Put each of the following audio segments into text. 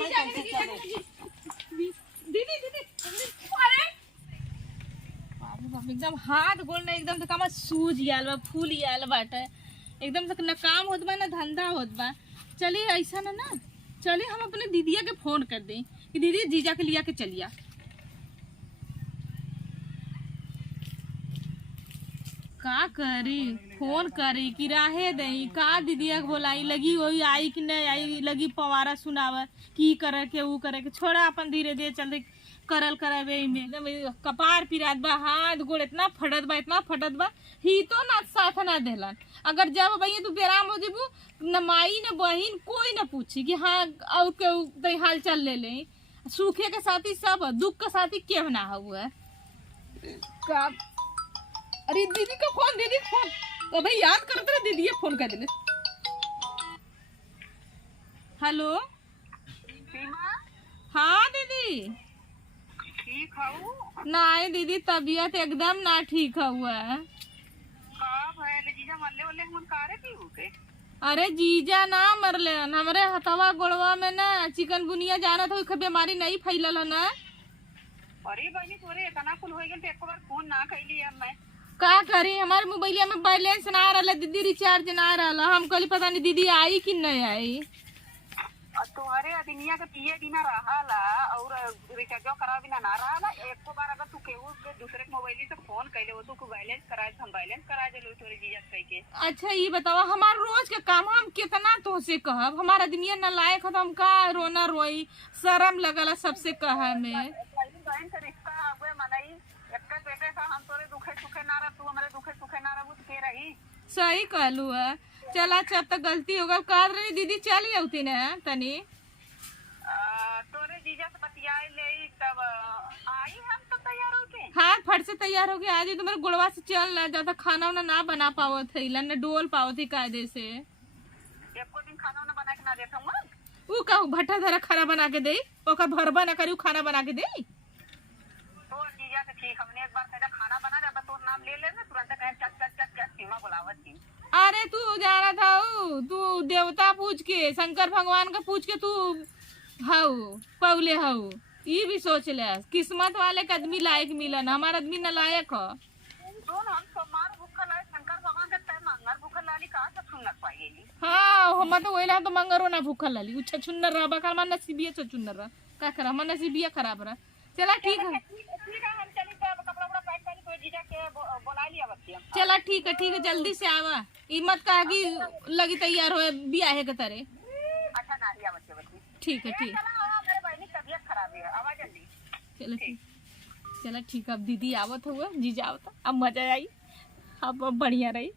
मारे कैसे चले। दीदी दीदी अरे बाप रे बाप, एकदम हाथ गोल ना एकदम से कमा सूज गया बा, फूल गया बाटे एकदम से। न काम होत बा ना धंधा होत बा। चलिए ऐसा ना चलिए हम अपने दीदिया के फोन कर दें कि दीदी जीजा के लिया के चलिया। का करी फोन करी कि राहे दही का दीदिया के बोलाई लगी वही आई कि नहीं आई, लगी पवारा सुनावा की करे के वो करे के। छोड़ा अपन धीरे धीरे चल करल करावे में एकदम कपार पिरात बा, हाथ गोड़ इतना फटत बा ही तो ना साथ ना देलन। अगर जब भैया तू बेराम हो जेबू न माई न बहिन कोई न पूछी कि हाँ और के हाल चल ले। सूखे के साथी सब दुख के साथी केव ना हुआ का। अरे दीदी का फोन, दीदी फोन तो भाई याद करते रहे, दीदी फोन कर दिले। हेलो हाँ दीदी ठीक हूँ। नहीं दीदी तबीयत एकदम ना ठीक हुआ है। जीजा मरले वाले हम कारे की होके? अरे जीजा ना मरले, हमारे हथवा गोड़वा में ना चिकनगुनिया जाना था, बीमारी नहीं फैलल ना। अरे बहनी तोरे इतना कुल हो गए एक बार फोन ना कैली अब मैं का करी, हमारे मोबाइल में बैलेंस ना रहा दीदी, रिचार्ज ना रहा। हम कल पता नहीं दीदी आई कि नहीं आई। तुम्हारे अदनिया का पिए बिना रहा और रिचार्ज करा बिना ना रहा। एक बार अगर तू केहू के दूसरे के मोबाइल से फोन कैले हो तो बैलेंस कराए, हम बैलेंस करा देलो तोरे जीजा कह के। अच्छा ये बताओ हमार रोज के काम हम कितना तो से कहब, हमारा दुनिया न लायक हो तो हम का रोना रोई, शर्म लगला सबसे कहा में। बहन से रिश्ता हुए मनई एक बेटे का हम तोरे दुखे सुखे ना रह, तू हमारे दुखे सुखे ना रहू तो के रही। सही कहलू है। चला जब तक गलती हो गल कर रही दीदी चल जाती ना तनी तोरे जीजा से बतियाए ले तब आई हम तो तैयार हो के। हाँ फट से तैयार हो गया आज तुम्हारे गुड़वा से चल ना ज्यादा खाना वाना ना बना पाओ थे न डोल पाओ थी कायदे से। एको दिन खाना वाना बना के ना देता हूँ वो कहू भट्टा धरा खाना बना के दे ओकर भरबा ना करी खाना बना के दे। तो जीजा से ठीक हमने एक बार कहता खाना बना दे तो नाम ले लेना तुरंत कहे चल चल चल चल सीमा बुलावत थी। अरे तू जाना था तू देवता पूछ के शंकर भगवान का पूछ के तू हाउ पौले हाउ ये भी सोच ले किस्मत वाले के आदमी लायक मिलन, हमारा आदमी न लायक हो। सुन हम सोमवार भूखल है शंकर भगवान के तय मंगर भूखल लाली कहाँ से सुनत पाएगी। हाँ हम तो वही तो मंगरो ना भूखल लाली उच्छा छुन्नर रहा बकर मन नसीबिया छुन्नर रहा का करा मन नसीबिया खराब रहा। चला ठीक है हम चली कपड़ा वपड़ा पैक कर तो जीजा के बुला लिया बच्चे। चला ठीक है जल्दी से आवा, ई मत कहा कि लगी तैयार हो बियाहे के तरह। अच्छा ना लिया बच्चे बच्चे ठीक है ठीक। मेरे बहनी तबीयत खराब है आवाज जल्दी। चला ठीक अब दीदी आवत हुआ जीजा आवत अब मजा आई अब बढ़िया रही।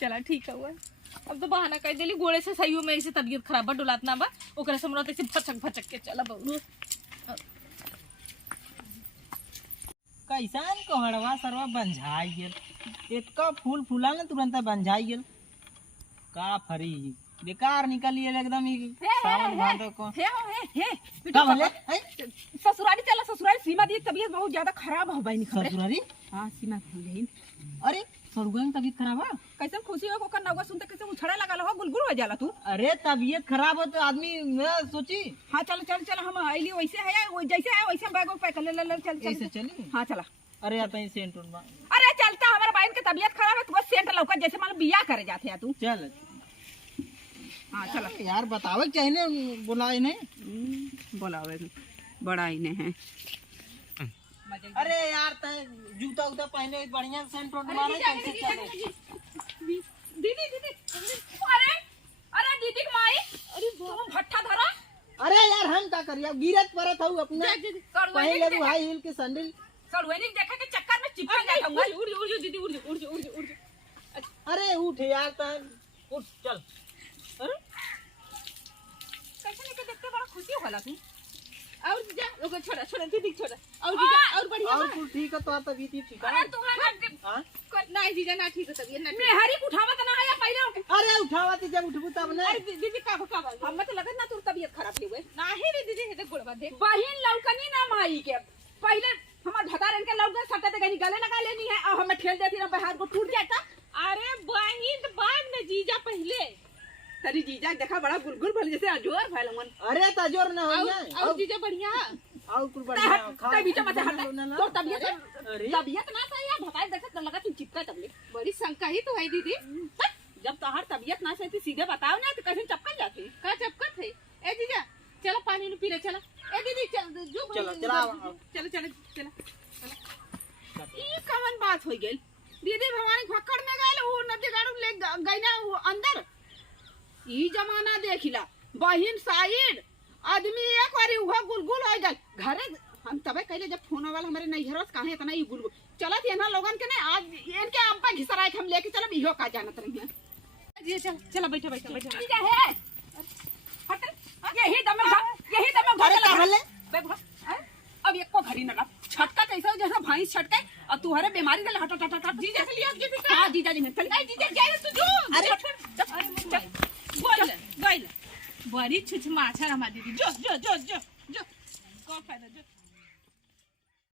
चला ठीक हुआ अब तो बहाना कर दिली गोड़े से सही हो मेरी से तबीयत खराब बा डुलात ना बा ओकरा से हमरा तैसे भचक के चला बबलू। कैसन कोहड़वा सरवा बंझाई गेल, एक फूल फूला ना तुरंत बंझाई गेल का फरी बेकार निकली एकदम ही सावन भादो को। का भले ससुराली चला ससुराली सीमा दी तबीयत बहुत ज्यादा खराब हो गई। ससुरारी हाँ सीमा भूल। अरे सरुगन तबीयत खराब है कैसे खुशी हो कर नौवा सुनते कैसे उछड़ा लगा हो गुलगुल हो जाला तू। अरे तबीयत खराब हो तो आदमी सोची हाँ चल चल चल हम आइली वैसे है जैसे है वैसे बैग पैक कर ले चल चल ऐसे चली। हाँ चला अरे आता ही सेंट उनवा अरे चलता हमारे बहन की तबीयत खराब है तू सेंट लौका जैसे मान बिया करे जाते हैं तू। चल हाँ चला यार बतावे चाहिए बुलाए नहीं बोलावे बड़ा ही ने है। अरे यार तय जूता उता पहने बढ़िया सेंट उंट मारे कैसे चले। दीदी दीदी अरे अरे दीदी की माई अरे तुम भट्ठा धरा। अरे यार हम क्या करिए गिरत परत हूँ अपना पहले वो हाई हील के सैंडल सड़वेनी देखे के चक्कर में चिपक गई हम। उड़ जा दीदी उड़ जा। अरे उठ यार तय उठ चल। अरे कैसे लेके देखते बड़ा खुशी होला तू। और जीजा लोग छोड़ा दीदी छोड़ा और जीजा और बढ़िया और कुछ ठीक है तो आता भी ठीक है। अरे तुम्हारा हां नहीं जीजा ना ठीक है तबीयत ना मैं हरी उठावत ना है पहले। अरे उठावत जब उठबू तब ना। अरे दीदी का हम तो लगत ना तू तबीयत खराब हो गई नहीं रे दीदी हे गोड़वा देख बहिन लौकनी ना माई के पहले हमार भतारन के लौक सटते गनी गले लगा लेनी है और हमें ठेल देती ना बहार को टूट जाता। अरे बहिन बाद में जीजा पहले तेरी जीजा देखा बड़ा गुलगुल भल जैसे अजोर भइल मन। अरे तजोर ना हो जाए और जीजा बढ़िया और कुछ बढ़िया ते बीच में से हट तो तबीयत अरे तबीयत ना सही है भताई देखत तो लगा तुम चिपका तबले। बड़ी शंका ही तो है दीदी। जब तोहार तबीयत ना सही थी सीधे बताओ ना तो कैसे चपकल जाती। का चपकत है ए जीजा चलो पानी पी ले चलो ए दीदी चल जो चलो, चलो। चलो चलो चलो ई कवन बात हो गई दीदी भवानी फक्कड़ में गए वो नदी गाड़ू ले गई ना वो अंदर। ई जमाना देखिला बहिन साइड आदमी एक बारी उहा गुलगुल हो गल घरे हम तबे कहले जब फोन वाला हमारे नैहर से काहे इतना ई गुलगुल चलत है ना लोगन के ने आज इनके हम पे घिसराए हम लेके चलब इहो का जानत रही है। जी चल चलो बैठो बैठो बैठो ठीक है हट यही दम अरे का भले अब एक को घड़ी न लग छटका कैसे जैसा भैंस छटके और तू हरे बीमारी दे हट हट हट जीजा के लिए जी भी हां जीजा जी ने चल जीजा क्या है तू जो अरे गोइल गोइल बड़ी छुछ माछा हमारी दीदी जो जो जो जो